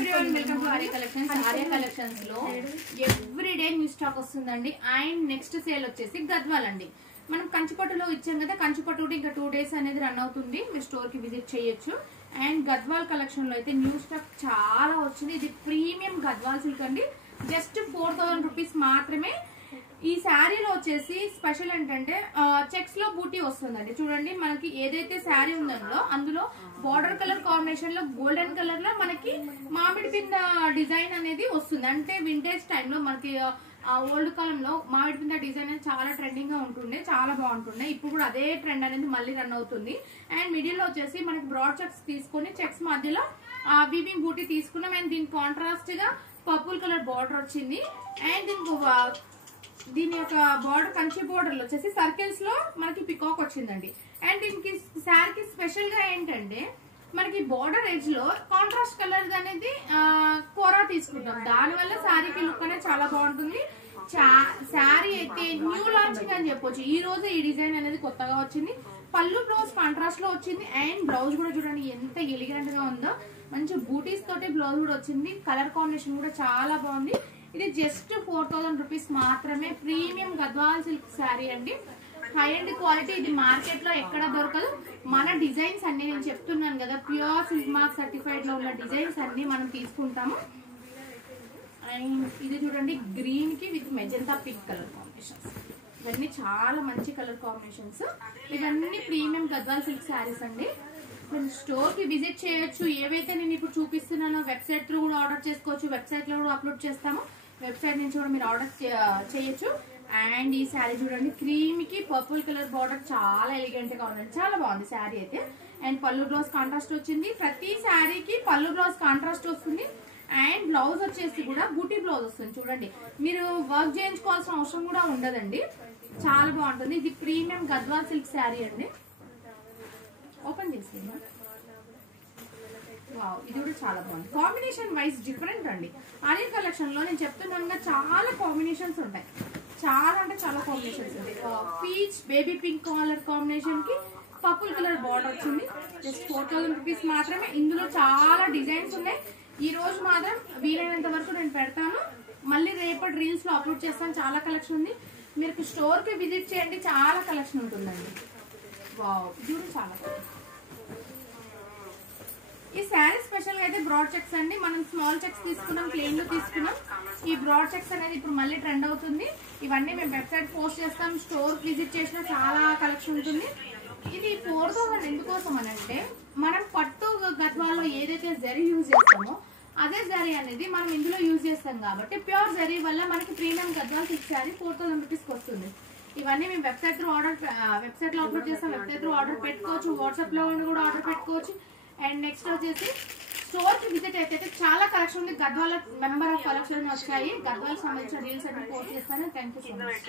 Everyone welcome to Arya collections. Arya collections లో every day new stock వస్తుందండి. And next sale వచ్చేసి గద్వాల్ అండి. మనం కంచిపట్టులో ఇచ్చాం కదా, కంచిపట్టు కూడా ఇంకా 2 days అనేది రన్ అవుతుంది. మీరు స్టోర్ కి విజిట్ చేయొచ్చు. అండ్ గద్వాల్ కలెక్షన్ లో అయితే న్యూ స్టాక్ చాలా వచ్చింది. ఇది ప్రీమియం గద్వాల్ సిల్క్ అండి. జస్ట్ 4000 రూపీస్ మాత్రమే. ఈ శారీలో వచ్చేసి స్పెషల్ ఏంటంటే చెక్స్ లో బూటీ వస్తుందండి. చూడండి, మనకి ఏదైతే శారీ ఉందో అందులో బార్డర్ కలర్ కాంబినేషన్ లో గోల్డెన్ కలర్ లో మనకి మామిడి పింద డిజైన్ అనేది వస్తుంది. అంటే వింటేజ్ టైంలో మనకి ఓల్డ్ కాలంలో మామిడి పింద డిజైన్ అనేది చాలా ట్రెండింగ్ గా ఉంటుండే, చాలా బాగుంటుండే. ఇప్పుడు కూడా అదే ట్రెండ్ అనేది మళ్ళీ రన్ అవుతుంది. అండ్ మిడిల్ లో వచ్చేసి మనకి బ్రాడ్ చెక్స్ తీసుకొని చెక్స్ మధ్యలో వీవింగ్ బూటీ తీసుకున్నాం. అండ్ దీని కాంట్రాస్ట్ గా పర్పుల్ కలర్ బార్డర్ వచ్చింది. అండ్ దీని యొక్క బార్డర్ కంచి బార్డర్ వచ్చేసి సర్కిల్స్ లో మనకి పికాక్ వచ్చిందండి. అండ్ దీనికి శారీకి స్పెషల్ గా ఏంటంటే మనకి బార్డర్ ఎడ్జ్ లో కాంట్రాస్ట్ కలర్ అనేది కోరా తీసుకుంటాం. దాని వల్ల శారీకి లుక్ అనేది చాలా బాగుంటుంది. శారీ అయితే న్యూ లాంచింగ్ అని చెప్పొచ్చు. ఈ రోజు ఈ డిజైన్ అనేది కొత్తగా వచ్చింది. పళ్ళు బ్లౌజ్ కాంట్రాస్ట్ లో వచ్చింది. అండ్ బ్లౌజ్ కూడా చూడండి ఎంత ఎలిగెంట్ గా ఉందో. మంచి బూటీస్ తోటి బ్లౌజ్ కూడా వచ్చింది. కలర్ కాంబినేషన్ కూడా చాలా బాగుంది. ఇది జస్ట్ 4000 రూపీస్ మాత్రమే. ప్రీమియం గద్వాల్ సిల్క్ శారీ అండి. High and quality. ఇది మార్కెట్ లో ఎక్కడ దొరకదు. మన డిజైన్స్ అన్ని నేను చెప్తున్నాను కదా, ప్యూర్ సిల్క్ మార్క్ సర్టిఫైడ్ లో ఉన్న డిజైన్స్ అన్ని మనం తీసుకుంటాము. అండ్ ఇది చూడండి, గ్రీన్ కి with magenta pink colour combinations. ఇవన్నీ చాలా మంచి కలర్ కాంబినేషన్స్. ఇవన్నీ ప్రీమియం గద్వాల్ సిల్క్ శారీస్ అండి. మీరు స్టోర్ కి విజిట్ చేయొచ్చు. ఏవైతే నేను ఇప్పుడు చూపిస్తున్నానో వెబ్సైట్ లో కూడా ఆర్డర్ చేసుకోవచ్చు. వెబ్సైట్ లో కూడా అప్లోడ్ చేస్తాము. వెబ్సైట్ నుంచి కూడా మీరు ఆర్డర్ చేయొచ్చు. అండ్ ఈ శారీ చూడండి, క్రీమ్ కి పర్పుల్ కలర్ బార్డర్ చాలా ఎలిగెంట్ గా ఉందండి. చాలా బాగుంది శారీ అయితే. అండ్ పళ్ళు బ్లౌజ్ కాంట్రాస్ట్ వచ్చింది. ప్రతి శారీకి పళ్ళు బ్లౌజ్ కాంట్రాస్ట్ వస్తుంది. అండ్ బ్లౌజ్ వచ్చేసి కూడా బూటీ బ్లౌజ్ వస్తుంది. చూడండి, మీరు వర్క్ చేయించుకోవాల్సిన అవసరం కూడా ఉండదండి. చాలా బాగుంటుంది. ఇది ప్రీమియం గద్వాల్ సిల్క్ శారీ అండి. ఓపెన్ చేసి ఇది కూడా చాలా బాగుంది. కాంబినేషన్ వైజ్ డిఫరెంట్ అండి. ఆర్య కలెక్షన్ లో నేను చెప్తున్నాను చాలా కాంబినేషన్స్ ఉంటాయి. చాలా అంటే చాలా కాంబినేషన్స్ ఉంటాయి. Peach baby pink colour combination కి పర్పుల్ కలర్ బార్డర్ వచ్చింది. జస్ట్ 4000 రూపీస్ మాత్రమే. ఇందులో చాలా డిజైన్స్ ఉన్నాయి. ఈ రోజు మాత్రం వీలైనంత వరకు నేను పెడతాను. మళ్ళీ రేపటి రీల్స్ లో అప్లోడ్ చేస్తాను. చాలా కలెక్షన్ ఉంది. మీరు స్టోర్ కి విజిట్ చేయండి. చాలా కలెక్షన్ ఉంటుందండి. వావ్, ఇది కూడా చాలా బాగుంది. ఈ శారీ స్పెషల్ గా అయితే బ్రాడ్ చెక్స్ అండి. మనం స్మాల్ చెక్స్ తీసుకున్నాం, ప్లెయిన్ లో తీసుకున్నాం. ఈ బ్రాడ్ చెక్స్ అనేది ఇప్పుడు మళ్ళీ ట్రెండ్ అవుతుంది. ఇవన్నీ మేము వెబ్సైట్ పోస్ట్ చేస్తాం. స్టోర్ విజిట్ చేసిన చాలా కలెక్షన్ ఉంటుంది. ఇది 4000 ఎందుకోసం అని అంటే, మనం పట్టు గద్వాల్లో ఏదైతే జరీ యూజ్ చేస్తామో అదే జరీ అనేది మనం ఇందులో యూజ్ చేస్తాం కాబట్టి ప్యూర్ జరీ వల్ల మనకి ప్రీమియం గద్వాల్ సిల్క్ శారీ 4000 రూపీస్కి వస్తుంది. ఇవన్నీ మేము వెబ్సైట్ లో అప్లోడ్ చేస్తాం. వెబ్సైట్ లో ఆర్డర్ పెట్టుకోవచ్చు. వాట్సాప్ లో కూడా ఆర్డర్ పెట్టుకోవచ్చు. అండ్ నెక్స్ట్ వచ్చేసి స్టోర్ కి విజిట్ అయితే చాలా కలెక్షన్ ఉంది. గద్వాల మెంబర్ ఆఫ్ కలెక్షన్ వచ్చాయి. గద్వాలకు సంబంధించిన రీల్స్ అన్ని పోస్ట్ చేస్తాను. Thank you so much.